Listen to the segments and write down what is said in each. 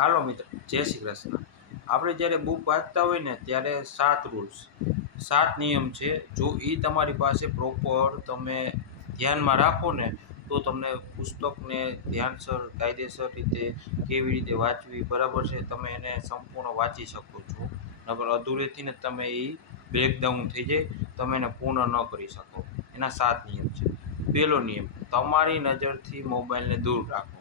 હાલો મિત્ર, જય શ્રી કૃષ્ણ. આપણે જ્યારે બુક વાંચતા હોય ને ત્યારે 7 રૂલ્સ, 7 નિયમ છે. જો એ તમારી પાસે પ્રોપર તમે ધ્યાનમાં રાખો ને તો તમને પુસ્તકને ધ્યાનસર, કાયદેસર રીતે કેવી રીતે વાંચવી બરાબર છે, તમે એને સંપૂર્ણ વાંચી શકો છો. નકર અધૂરેથી ને તમે એ બ્રેકડાઉન થઈ જાય, તમે એને પૂર્ણ ન કરી શકો. એના 7 નિયમ છે. પહેલો નિયમ, તમારી નજરથી મોબાઈલને દૂર રાખો.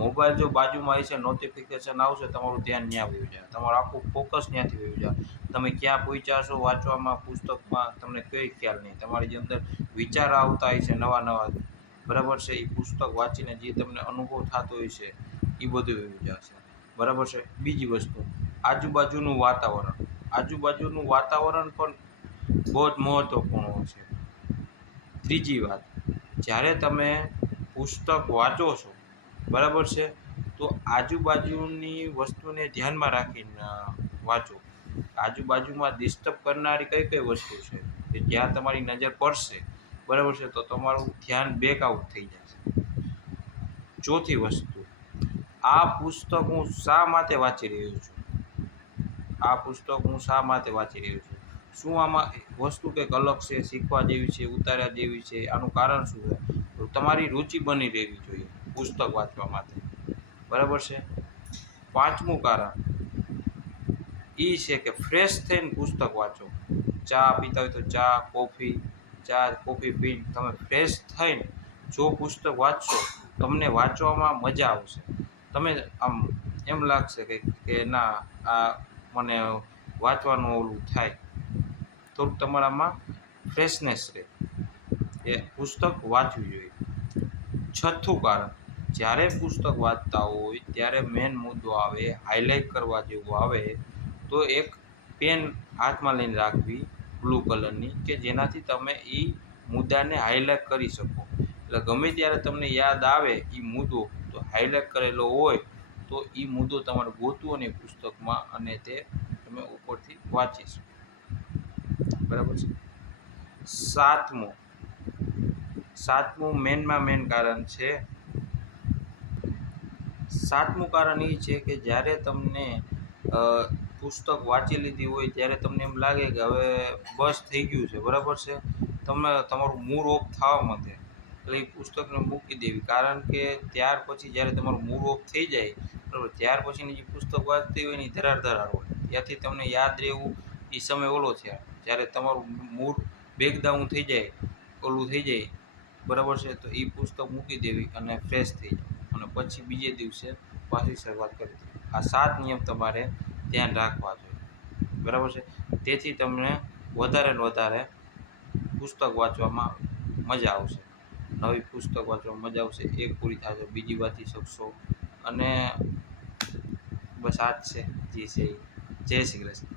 મોબાઈલ જો બાજુમાં હશે, નોટિફિકેશન આવશે, તમારું ધ્યાન ત્યાં વયું જાય, તમારું આખું ફોકસ ત્યાંથી વયું જાય. તમે ક્યાં પહોંચ્યા છો વાંચવામાં, પુસ્તકમાં, તમને કંઈ ખ્યાલ નહીં. તમારી જે અંદર વિચાર આવતા હશે નવા નવા, બરાબર છે, એ પુસ્તક વાંચીને જે તમને અનુભવ થતો હોય છે એ બધું વયું જશે, બરાબર છે. બીજી વસ્તુ, આજુબાજુનું વાતાવરણ. આજુબાજુનું વાતાવરણ પણ બહુ જ મહત્ત્વપૂર્ણ છે. ત્રીજી વાત, જ્યારે તમે પુસ્તક વાંચો છો, બરાબર છે, તો આજુબાજુની વસ્તુને ધ્યાનમાં રાખીને વાંચો. આજુબાજુમાં ડિસ્ટર્બ કરનારી કઈ કઈ વસ્તુ છે કે જ્યાં તમારી નજર પડશે, બરાબર છે, તો તમારું ધ્યાન બેકઆઉટ થઈ જશે. ચોથી વસ્તુ, આ પુસ્તક હું શા માટે વાંચી રહ્યો છું? આ પુસ્તક હું શા માટે વાંચી રહ્યો છું? શું આમાં વસ્તુ કંઈક અલગ છે, શીખવા જેવી છે, ઉતાર્યા જેવી છે? આનું કારણ શું છે? તો તમારી રુચિ બની રહેવી જોઈએ પુસ્તક વાંચવા માટે, બરાબર છે. પાંચમું કારણ એ છે કે ફ્રેશ થઈને પુસ્તક વાંચો. ચા પીતા હોય તો ચા કોફી પીને તમે ફ્રેશ થઈને જો પુસ્તક વાંચશો, તમને વાંચવામાં મજા આવશે. તમે આમ એમ લાગશે કે ના, આ મને વાંચવાનું ઓલું થાય, થોડુંક તમારામાં ફ્રેશનેસ રહે. એ પુસ્તક વાંચવું જોઈએ. છઠ્ઠું કારણ, જ્યારે પુસ્તક વાંચતા હોય ત્યારે મેન મુદ્દો આવે, હાઇલાઇટ કરવા જેવું આવે, તો એક પેન હાથમાં લઈને રાખવી, બ્લુ કલરની, કે જેનાથી તમે એ મુદ્દાને હાઇલાઇટ કરી શકો. એટલે ગમે ત્યારે તમને યાદ આવે એ મુદ્દો, તો હાઇલાઇટ કરેલો હોય તો એ મુદ્દો તમારે ગોતવો ને પુસ્તકમાં, અને તે તમે ઉપરથી વાંચી શકો, બરાબર છે. સાતમું મેનમાં મેન કારણ છે. સાતમું કારણ એ છે કે જ્યારે તમને પુસ્તક વાંચી લીધી હોય ત્યારે તમને એમ લાગે કે હવે બસ થઈ ગયું છે, બરાબર છે, તમે તમારું મૂડ ઓફ થવા માંડે, એટલે એ પુસ્તકને મૂકી દેવી. કારણ કે ત્યાર પછી જ્યારે તમારું મૂડ ઓફ થઈ જાય, બરાબર, ત્યાર પછીની જે પુસ્તક વાંચતી હોય ને એ ધરાર હોય, ત્યાંથી તમને યાદ રહેવું એ સમય ઓલો છે જ્યારે તમારું મૂડ બ્રેકડાઉન થઈ જાય, ઓલું થઈ જાય, બરાબર છે, તો એ પુસ્તક મૂકી દેવી અને ફ્રેશ થઈ જાય, અને પછી બીજે દિવસે પાછી શરૂઆત કરી દેવી. આ 7 નિયમ તમારે ધ્યાન રાખવા જોઈએ, બરાબર છે. તેથી તમને વધારે ને વધારે પુસ્તક વાંચવામાં મજા આવશે. નવી પુસ્તક વાંચવામાં મજા આવશે, એક પૂરી થશે, બીજી વાંચી શકશો. અને બસ આ જ છે જે છે. જય શ્રી કૃષ્ણ.